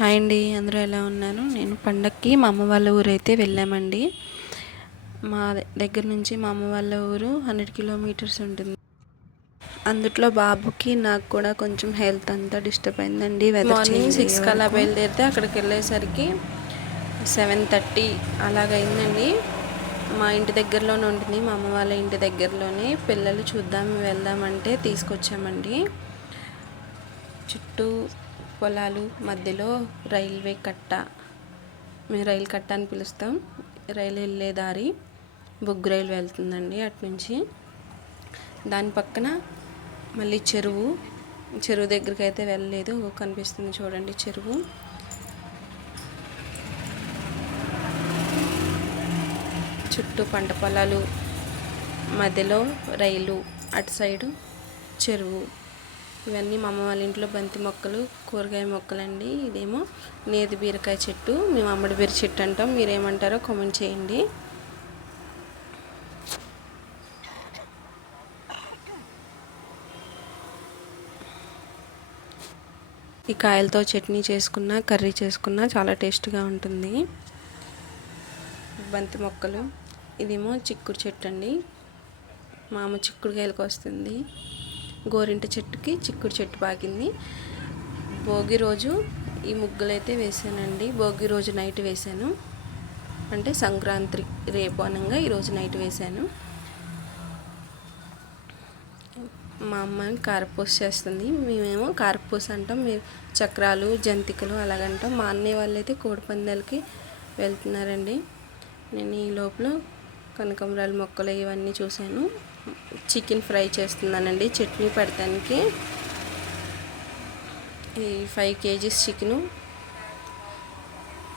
Hi అండి అందరూ ఎలా ఉన్నారు? నేను పండక్కి మా అమ్మ వాళ్ళ ఊరు అయితే వెళ్ళామండి. మా దగ్గర నుంచి మా అమ్మ వాళ్ళ ఊరు హండ్రెడ్ కిలోమీటర్స్ ఉంటుంది. అందుట్లో బాబుకి నాకు కూడా కొంచెం హెల్త్ అంతా డిస్టర్బ్ అయిందండి మార్నింగ్ సిక్స్ కల్లా బయలుదేరితే అక్కడికి వెళ్ళేసరికి సెవెన్ థర్టీ అలాగైందండి. మా ఇంటి దగ్గరలోనే ఉంటుంది మా అమ్మ వాళ్ళ ఇంటి దగ్గరలోనే. పిల్లలు చూద్దాం వెళ్దామంటే తీసుకొచ్చామండి. చుట్టూ పొలాలు మధ్యలో రైల్వే కట్ట. మేము రైలు కట్ట అని పిలుస్తాం. రైలు వెళ్ళే దారి బొగ్గు రైలు వెళ్తుందండి అటునుంచి. దాని పక్కన మళ్ళీ చెరువు. చెరువు దగ్గరికి అయితే వెళ్ళలేదు కనిపిస్తుంది చూడండి చెరువు. చుట్టూ పంట పొలాలు మధ్యలో రైలు అటు సైడు చెరువు. ఇవన్నీ మా అమ్మ వాళ్ళ ఇంట్లో బంతి మొక్కలు కూరగాయ మొక్కలండి. ఇదేమో నేతి బీరకాయ చెట్టు మేము అమ్మడి బీర చెట్టు అంటాం. మీరేమంటారో కామెంట్ చేయండి. ఈ కాయలతో చట్నీ చేసుకున్న కర్రీ చేసుకున్నా చాలా టేస్ట్గా ఉంటుంది. బంతి మొక్కలు. ఇదేమో చిక్కుడు చెట్టు అండి. మా అమ్మ చిక్కుడుకాయలకు వస్తుంది. గోరింట చెట్టుకి చిక్కుడు చెట్టు పాకింది. భోగి రోజు ఈ ముగ్గులు అయితే వేసానండి. భోగి రోజు నైట్ వేసాను. అంటే సంక్రాంతి రేపు అనగా ఈరోజు నైట్ వేశాను మా అమ్మ కారపూస చేస్తుంది. మేమేమో కారపూస అంటాం. మీరు చక్రాలు జంతికలు అలాగంటాం. మా అన్నయ్య వాళ్ళు అయితే కోడిపందాలకి వెళ్తున్నారండి. నేను ఈ లోపల కనకంబరాల మొక్కలు ఇవన్నీ చూశాను. చికెన్ ఫ్రై చేస్తున్నానండి. చట్నీ పెడతానికి ఈ ఫైవ్ కేజీస్ చికెను.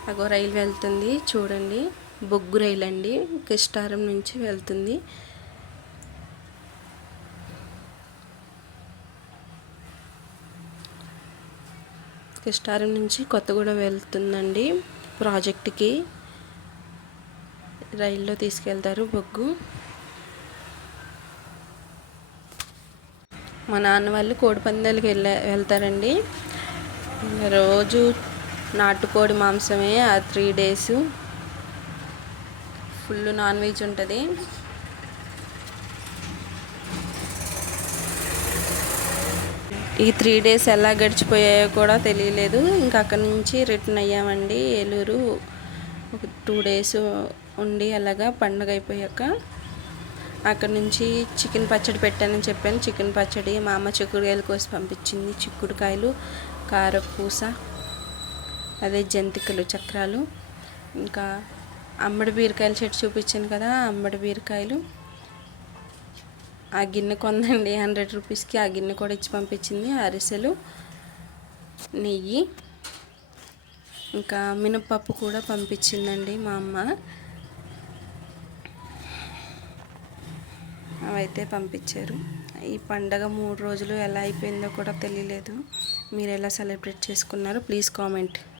అగో రైలు వెళ్తుంది. చూడండి. బొగ్గు రైలు అండి. కిస్టారం నుంచి వెళ్తుంది. కిస్టారం నుంచి కొత్తగూడెం వెళ్తుందండి ప్రాజెక్ట్కి. రైల్లో తీసుకెళ్తారు బొగ్గు. మా నాన్న వాళ్ళు కోడి పందాలకి వెళ్ళే వెళ్తారండి. రోజు నాటుకోడి మాంసమే ఆ three days full non veg ఉంటుంది. ఈ త్రీ డేస్ ఎలా గడిచిపోయాయో కూడా తెలియలేదు. ఇంకా అక్కడి నుంచి రిటర్న్ అయ్యామండి ఏలూరు. ఒక టూ డేస్ ఉండి అలాగా పండుగ అయిపోయాక అక్కడ నుంచి చికెన్ పచ్చడి పెట్టానని చెప్పాను. చికెన్ పచ్చడి మా అమ్మ చిక్కుడుకాయలు కోసి పంపించింది. చిక్కుడుకాయలు కారపూస అదే జంతికలు చక్రాలు ఇంకా అమ్మడి బీరకాయల చెట్టు చూపించాను కదా అమ్మడి బీరకాయలు. ఆ గిన్నె కొందండి హండ్రెడ్ రూపీస్కి ఆ గిన్నె కూడా ఇచ్చి పంపించింది. అరిసెలు నెయ్యి ఇంకా మినపప్పు కూడా పంపించిందండి మా అమ్మ. అవైతే పంపించారు. ఈ పండగ మూడు రోజులు ఎలా అయిపోయిందో కూడా తెలియలేదు. మీరు ఎలా సెలబ్రేట్ చేసుకున్నారు? Please comment.